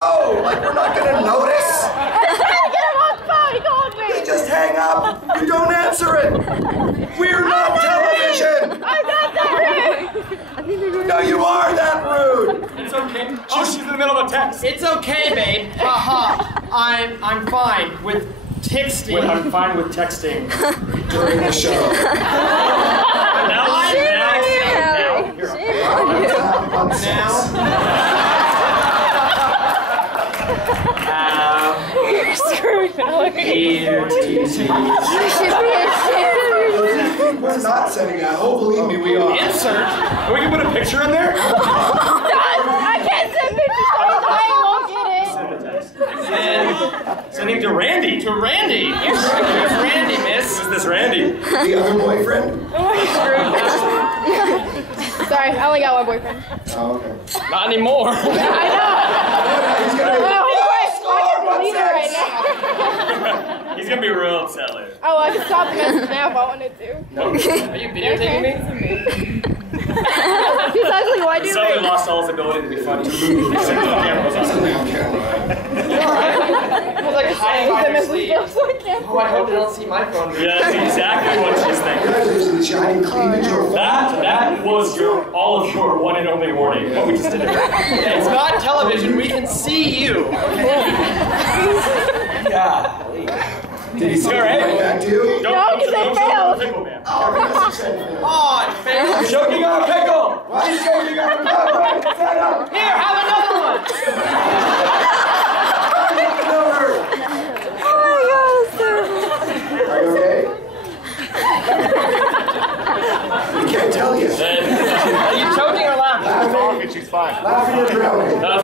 Oh, like we're not gonna notice? I'm trying to get him on the phone. He called me. You just hang up. You don't answer it. We're not television. I'm not that rude. No, you are that rude. It's okay. Oh, she's in the middle of a text. It's okay, babe. Haha. I'm fine with texting. I'm fine with texting. During the show. Now. You're screwed, Valerie. We're not sending that. Oh, believe me, we are. Insert. We can put a picture in there. I can't send pictures because I won't get it. Sending to Randy. To Randy. Here's Randy, miss. Who's this Randy? The other boyfriend? Sorry, I only got one boyfriend. Oh, okay. Not anymore. I know. He's gonna I can delete it right now. He's gonna be real upset later. Oh, I can stop the message now if I wanted to. Are you videotaping me? He's ugly, why do you Suddenly lost all his ability to be funny. Except the camera was on. I was like hiding behind her sleeve. Oh, I hope they don't see my phone. Yeah, that's exactly what she's thinking. Congratulations, shining cleavage or That was all of your one and only warning. What we just did. It's not television. We can see you. Yeah. Did he say right back to you? No, because it failed. Pickle man. Oh, Oh, it failed. Choking on a pickle. why are you joking on the cover? Set up. Here, have another one.